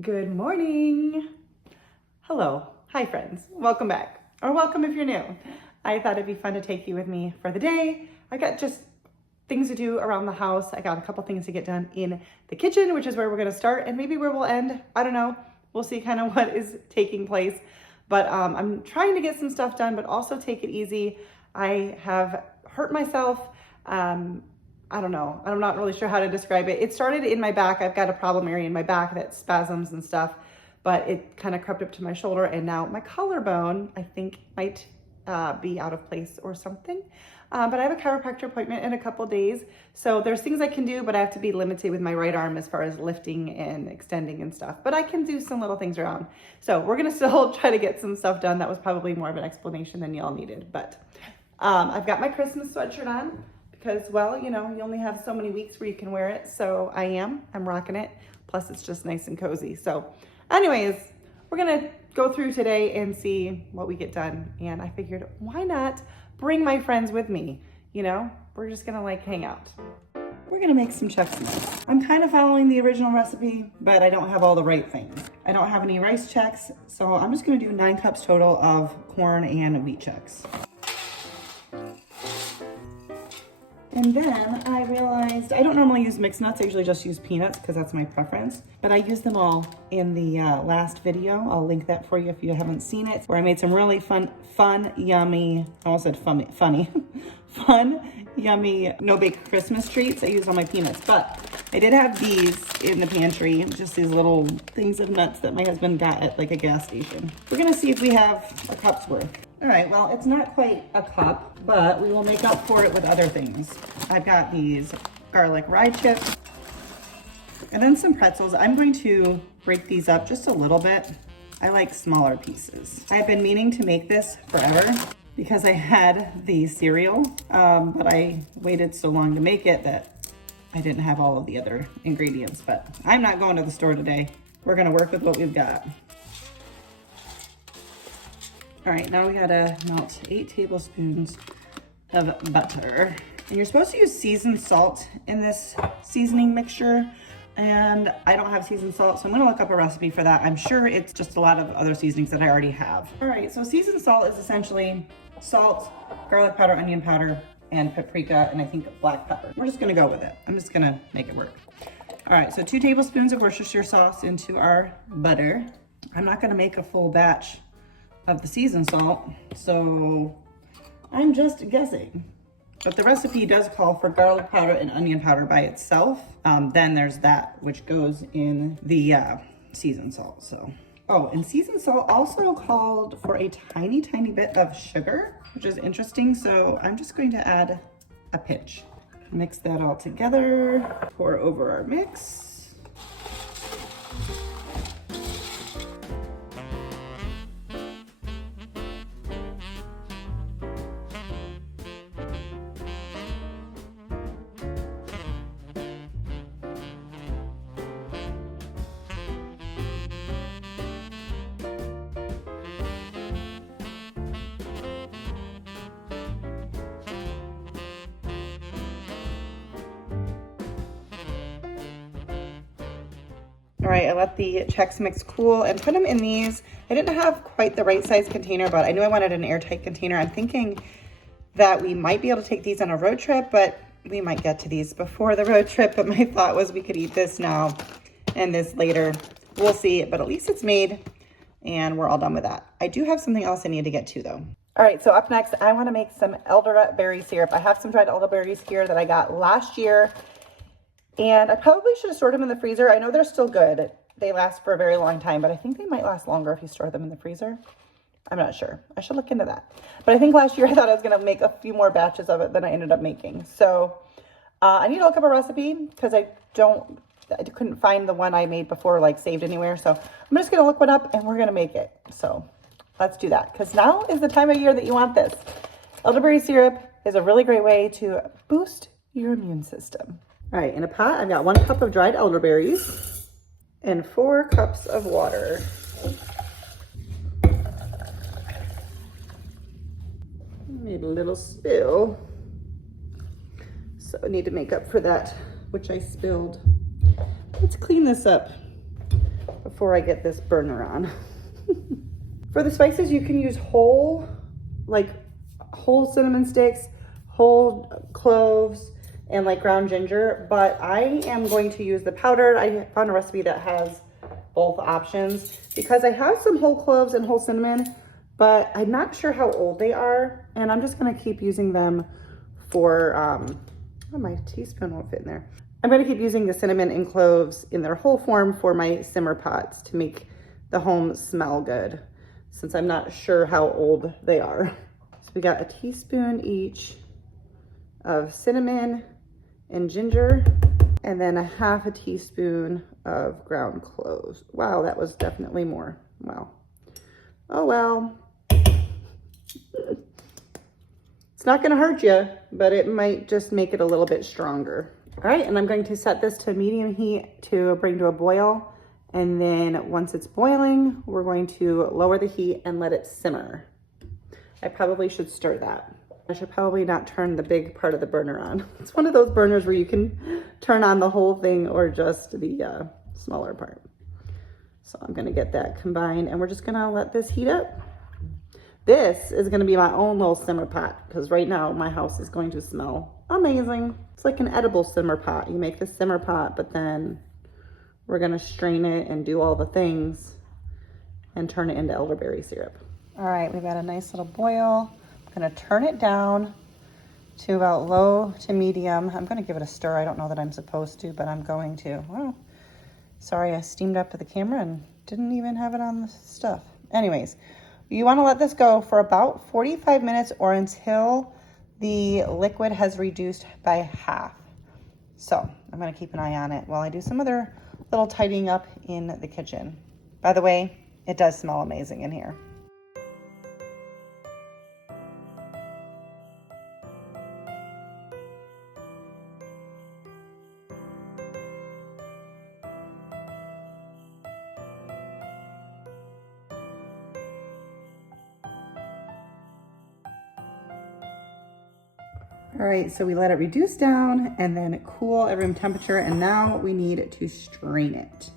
Good morning. Hello. Hi friends. Welcome back. Or welcome if you're new. I thought it'd be fun to take you with me for the day. I got just things to do around the house. I got a couple things to get done in the kitchen, which is where we're going to start and maybe where we'll end. I don't know. We'll see kind of what is taking place. But I'm trying to get some stuff done, but also take it easy. I have hurt myself. I don't know. I'm not really sure how to describe it. It started in my back. I've got a problem area in my back that spasms and stuff, but it kind of crept up to my shoulder, and now my collarbone, I think, might be out of place or something. But I have a chiropractor appointment in a couple days. So there's things I can do, but I have to be limited with my right arm as far as lifting and extending and stuff. But I can do some little things around. So we're going to still try to get some stuff done. That was probably more of an explanation than y'all needed. But I've got my Christmas sweatshirt on. Because, well, you know, you only have so many weeks where you can wear it. So I'm rocking it. Plus it's just nice and cozy. So anyways, we're going to go through today and see what we get done. And I figured, why not bring my friends with me? You know, we're just going to like hang out. We're going to make some Chex Mix. I'm kind of following the original recipe, but I don't have all the right things. I don't have any rice Chex. So I'm just going to do 9 cups total of corn and wheat Chex. And then I realized I don't normally use mixed nuts. I usually just use peanuts because that's my preference. But I used them all in the last video. I'll link that for you if you haven't seen it, where I made some really fun, yummy, I almost said funny, yummy no-bake Christmas treats. I used all my peanuts, but I did have these in the pantry, just these little things of nuts that my husband got at like a gas station. We're gonna see if we have a cup's worth. All right, well, it's not quite a cup, but we will make up for it with other things. I've got these garlic rye chips and then some pretzels. I'm going to break these up just a little bit. I like smaller pieces. I've been meaning to make this forever because I had the cereal, but I waited so long to make it that I didn't have all of the other ingredients, but I'm not going to the store today. We're gonna work with what we've got. All right, now we gotta melt 8 tablespoons of butter. And you're supposed to use seasoned salt in this seasoning mixture, and I don't have seasoned salt, so I'm gonna look up a recipe for that. I'm sure it's just a lot of other seasonings that I already have. All right, so seasoned salt is essentially salt, garlic powder, onion powder, and paprika, and I think black pepper. We're just gonna go with it. I'm just gonna make it work. All right, so 2 tablespoons of Worcestershire sauce into our butter. I'm not gonna make a full batch of the seasoned salt, so I'm just guessing. But the recipe does call for garlic powder and onion powder by itself. Then there's that, which goes in the seasoned salt. So, oh, and seasoned salt also called for a tiny, tiny bit of sugar, which is interesting. So I'm just going to add a pinch. Mix that all together, pour over our mix. All right, I let the Chex Mix cool and put them in these. I didn't have quite the right size container, but I knew I wanted an airtight container. I'm thinking that we might be able to take these on a road trip, but we might get to these before the road trip. But my thought was we could eat this now and this later. We'll see, but at least it's made and we're all done with that. I do have something else I need to get to though. All right, so up next, I wanna make some elderberry syrup. I have some dried elderberries here that I got last year. And I probably should have stored them in the freezer. I know they're still good. They last for a very long time, but I think they might last longer if you store them in the freezer. I'm not sure. I should look into that. But I think last year I thought I was going to make a few more batches of it than I ended up making. So I need to look up a recipe because I couldn't find the one I made before, like saved anywhere. So I'm just going to look one up and we're going to make it. So let's do that because now is the time of year that you want this. Elderberry syrup is a really great way to boost your immune system. All right, in a pot, I've got 1 cup of dried elderberries and 4 cups of water. Made a little spill. So I need to make up for that, which I spilled. Let's clean this up. before I get this burner on. For the spices, you can use whole cinnamon sticks, whole cloves, and like ground ginger, but I am going to use the powdered. I found a recipe that has both options because I have some whole cloves and whole cinnamon, but I'm not sure how old they are, and I'm just gonna keep using them for, oh, my teaspoon won't fit in there. I'm gonna keep using the cinnamon and cloves in their whole form for my simmer pots to make the home smell good, since I'm not sure how old they are. So we got a teaspoon each of cinnamon and ginger, and then a half a teaspoon of ground cloves. Wow, that was definitely more. Wow. Oh well. It's not gonna hurt you, but it might just make it a little bit stronger. All right, and I'm going to set this to medium heat to bring to a boil. And then once it's boiling, we're going to lower the heat and let it simmer. I probably should stir that. I should probably not turn the big part of the burner on. It's one of those burners where you can turn on the whole thing or just the smaller part. So I'm gonna get that combined and we're just gonna let this heat up. This is gonna be my own little simmer pot because right now my house is going to smell amazing. It's like an edible simmer pot. You make the simmer pot, but then we're gonna strain it and do all the things and turn it into elderberry syrup. All right, we've got a nice little boil. I'm gonna turn it down to about low to medium. I'm gonna give it a stir. I don't know that I'm supposed to, but I'm going to. Oh, sorry, I steamed up to the camera and didn't even have it on the stuff. Anyways, you wanna let this go for about 45 minutes or until the liquid has reduced by half. So I'm gonna keep an eye on it while I do some other little tidying up in the kitchen. By the way, it does smell amazing in here. All right, so we let it reduce down and then cool at room temperature, and now we need to strain it.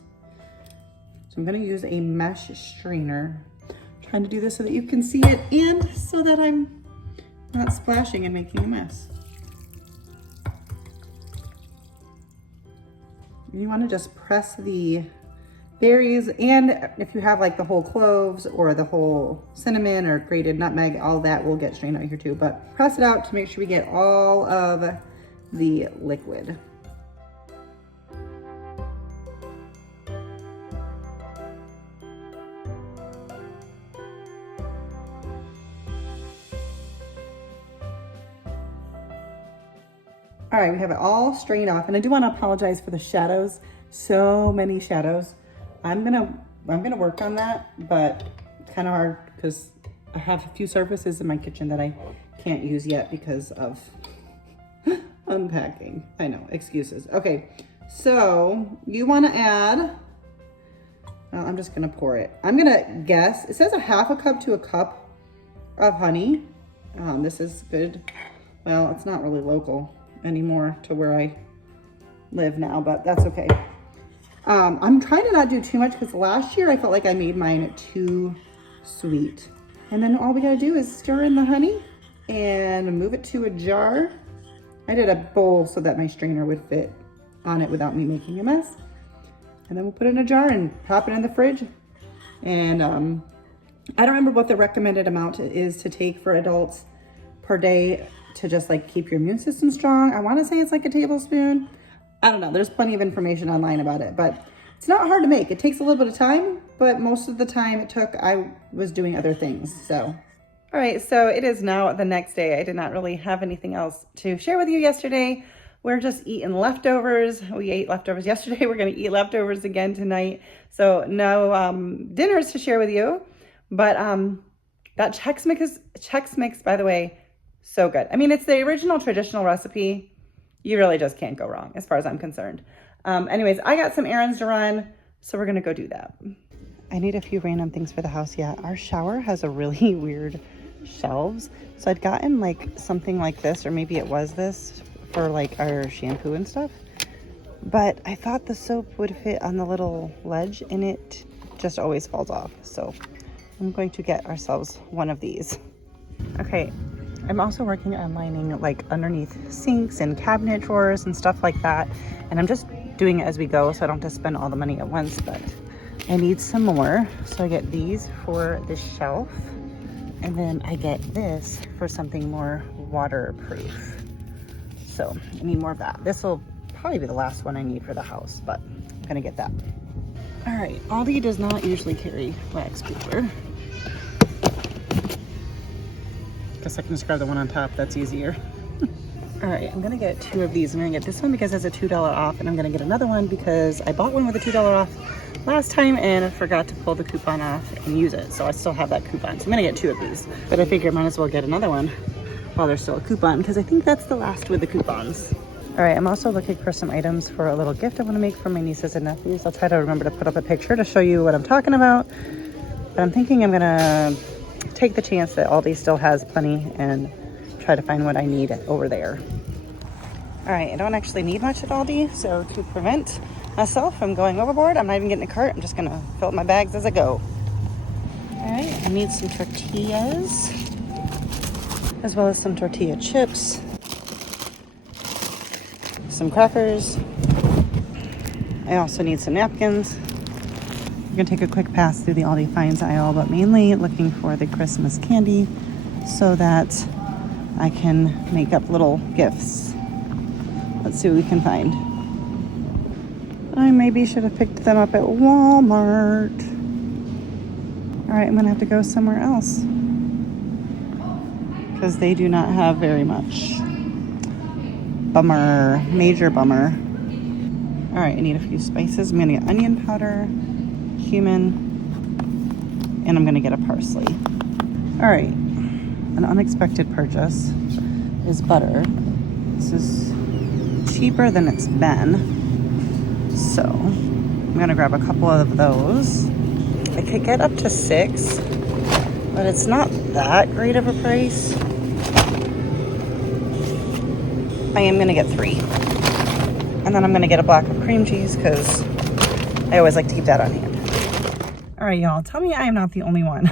So I'm gonna use a mesh strainer. I'm trying to do this so that you can see it and so that I'm not splashing and making a mess. You wanna just press the berries, and if you have like the whole cloves or the whole cinnamon or grated nutmeg, all that will get strained out here too, but press it out to make sure we get all of the liquid. All right, we have it all strained off, and I do want to apologize for the shadows. So many shadows. I'm gonna work on that, but it's kind of hard because I have a few surfaces in my kitchen that I can't use yet because of unpacking. I know, excuses. Okay, so you want to add, I'm just gonna pour it. I'm gonna guess, it says a half a cup to a cup of honey. This is good. Well, it's not really local anymore to where I live now, but that's okay. I'm trying to not do too much because last year I felt like I made mine too sweet. And then all we gotta do is stir in the honey and move it to a jar. I did a bowl so that my strainer would fit on it without me making a mess. And then we'll put it in a jar and pop it in the fridge. And I don't remember what the recommended amount is to take for adults per day to just like keep your immune system strong. I wanna say it's like a tablespoon. I don't know, there's plenty of information online about it, but it's not hard to make. It takes a little bit of time, but most of the time it took, I was doing other things, so. All right, so it is now the next day. I did not really have anything else to share with you yesterday. We're just eating leftovers. We ate leftovers yesterday. We're gonna eat leftovers again tonight. So no dinners to share with you, but that Chex Mix, by the way, so good. I mean, it's the original traditional recipe. You really just can't go wrong as far as I'm concerned. Anyways, I got some errands to run, so we're gonna go do that. I need a few random things for the house yet. Our shower has a really weird shelves. So I'd gotten like something like this, or maybe it was this for like our shampoo and stuff. but I thought the soap would fit on the little ledge and it just always falls off. So I'm going to get ourselves one of these. Okay, I'm also working on lining like underneath sinks and cabinet drawers and stuff like that. And I'm just doing it as we go so I don't have to spend all the money at once, but I need some more. So I get these for the shelf. And then I get this for something more waterproof. So I need more of that. This will probably be the last one I need for the house, but I'm gonna get that. All right, ALDI does not usually carry wax paper. Guess I can just grab the one on top, that's easier. All right, I'm gonna get 2 of these. I'm gonna get this one because it's a $2 off, and I'm gonna get another one because I bought one with a $2 off last time and I forgot to pull the coupon off and use it. So I still have that coupon. So I'm gonna get 2 of these, but I figure I might as well get another one while there's still a coupon because I think that's the last with the coupons. All right, I'm also looking for some items for a little gift I wanna make for my nieces and nephews. I'll try to remember to put up a picture to show you what I'm talking about. But I'm thinking I'm gonna take the chance that ALDI still has plenty and try to find what I need over there. All right, I don't actually need much at ALDI, so to prevent myself from going overboard, I'm not even getting a cart. I'm just gonna fill up my bags as I go. All right, I need some tortillas, as well as some tortilla chips, some crackers. I also need some napkins. I'm gonna take a quick pass through the ALDI finds aisle, but mainly looking for the Christmas candy so that I can make up little gifts. Let's see what we can find. I maybe should have picked them up at Walmart. All right, I'm gonna have to go somewhere else because they do not have very much. Bummer, major bummer. All right, I need a few spices. I'm gonna get onion powder, cumin, and I'm gonna get a parsley. All right, an unexpected purchase is butter. This is cheaper than it's been. So I'm gonna grab a couple of those. I could get up to 6, but it's not that great of a price. I am gonna get 3. And then I'm gonna get a block of cream cheese because I always like to keep that on hand. All right, y'all, tell me I am not the only one.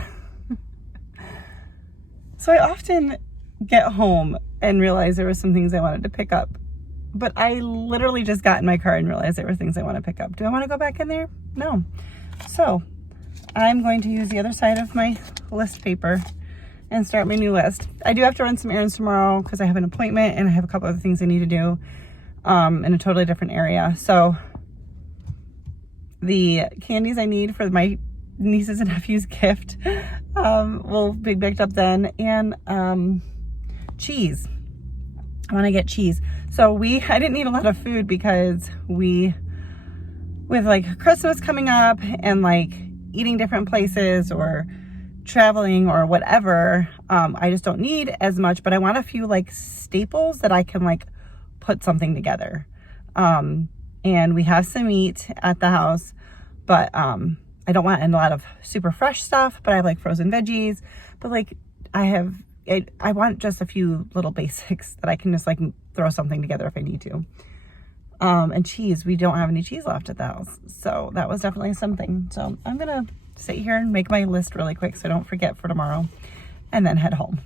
So I often get home and realize there were some things I wanted to pick up, but I literally just got in my car and realized there were things I want to pick up. Do I want to go back in there? No. So I'm going to use the other side of my list paper and start my new list. I do have to run some errands tomorrow because I have an appointment and I have a couple other things I need to do in a totally different area. So the candies I need for my nieces and nephews gift will be picked up then, and cheese. I want to get cheese. So I didn't need a lot of food because with like Christmas coming up and like eating different places or traveling or whatever, I just don't need as much, but I want a few like staples that I can like put something together. And we have some meat at the house, but I don't want a lot of super fresh stuff, but I have like frozen veggies, but like I want just a few little basics that I can just like throw something together if I need to. And cheese, we don't have any cheese left at the house. So that was definitely something. So I'm gonna sit here and make my list really quick so I don't forget for tomorrow and then head home.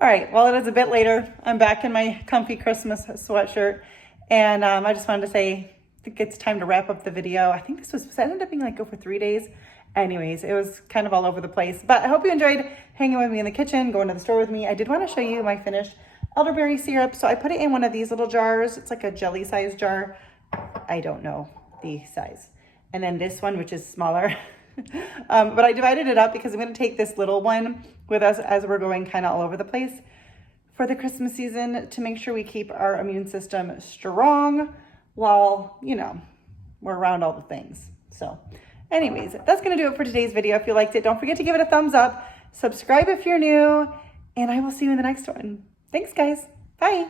All right, well, it is a bit later. I'm back in my comfy Christmas sweatshirt. And I just wanted to say, I think it's time to wrap up the video. I think this ended up being like over 3 days. Anyways, it was kind of all over the place, but I hope you enjoyed hanging with me in the kitchen, going to the store with me. I did want to show you my finished elderberry syrup. So I put it in one of these little jars. It's like a jelly size jar. I don't know the size. And then this one, which is smaller. But I divided it up because I'm going to take this little one with us as we're going kind of all over the place for the Christmas season to make sure we keep our immune system strong while, you know, we're around all the things. So anyways, that's going to do it for today's video. If you liked it, don't forget to give it a thumbs up, subscribe if you're new, and I will see you in the next one. Thanks, guys. Bye.